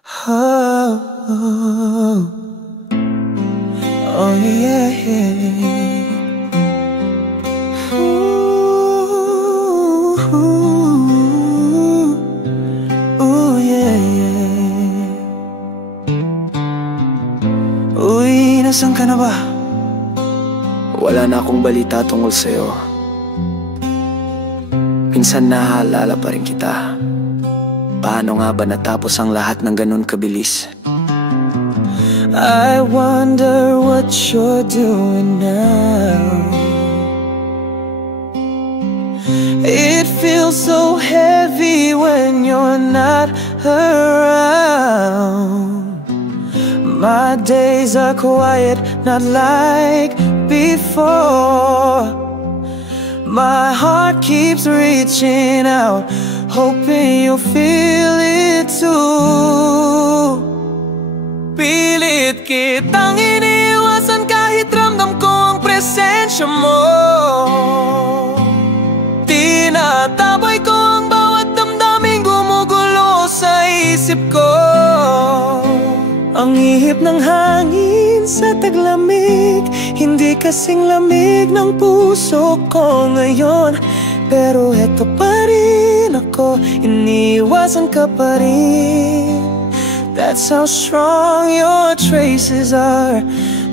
Oh, oh, oh yeah, yeah. Ooh, ooh, yeah, yeah. Uy, nasan ka na ba? Wala na akong balita tungkol sa'yo. Minsan naalala pa rin kita. Paano nga ba natapos ang lahat ng ganun kabilis? I wonder what you're doing now. It feels so heavy when you're not around. My days are quiet, not like before. My heart keeps reaching out, hoping you'll feel it too. Pilit kitang iniiwasan kahit ramdam ko ang presensya mo. Tinataboy ko ang bawat damdaming gumugulo sa isip ko. Ang ihip ng hangin sa taglamig, hindi kasing lamig ng puso ko ngayon. Pero eto pa rin ako, iniiwasan ka pa rin. That's how strong your traces are,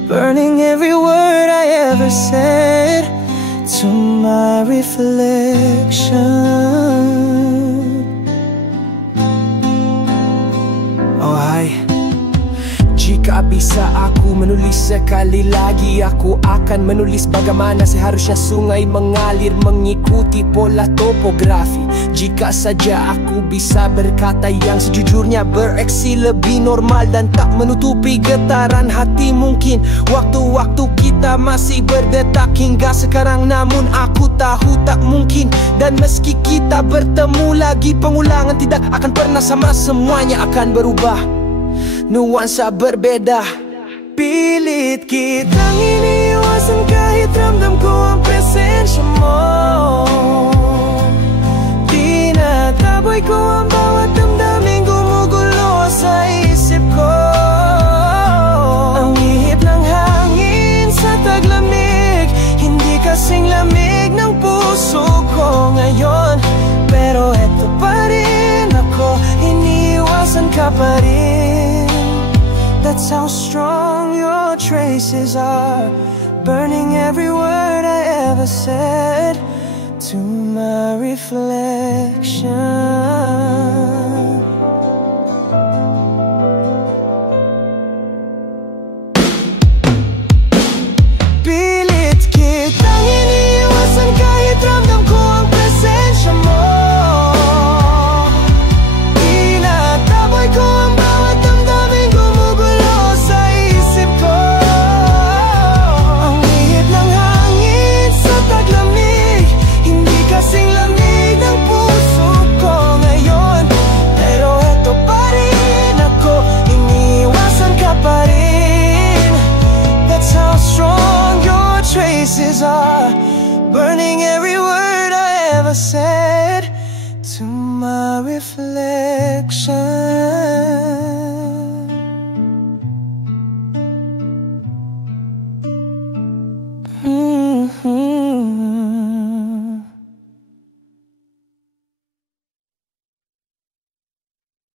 burning every word I ever said to my reflection. Oh hi, jika bisa aku menulis sekali lagi, aku akan menulis bagaimana seharusnya sungai mengalir mengikuti pola topografi. Jika saja aku bisa berkata yang sejujurnya, bereaksi lebih normal dan tak menutupi getaran hati. Mungkin waktu-waktu kita masih berdetak hingga sekarang, namun aku tahu tak mungkin. Dan meski kita bertemu lagi, pengulangan tidak akan pernah sama, semuanya akan berubah, nuansa berbeda. Pilit kitang iniiwasan kahit ramdam ko ang presensya mo. Tinataboy ko ang bawat damdaming gumugulo sa isip ko. Ang ihip ng hangin sa taglamig, hindi kasing lamig ng puso ko ngayon. Pero eto pa rin ako, iniiwasan ka pa rin. That's how strong your traces are, burning every word I ever said to my reflection. Pilit kitang iniiwasan kahit ramdam ko ang presensya mo. Tinataboy ko ang bawat damdaming gumugulo sa isip ko. Ang ihip ng hangin sa taglamig, hindi kasing lamig ng puso ko ngayon. Pero eto pa rin ako, iniiwasan ka pa rin. That's how strong your traces are, burning every word I ever said to my reflection.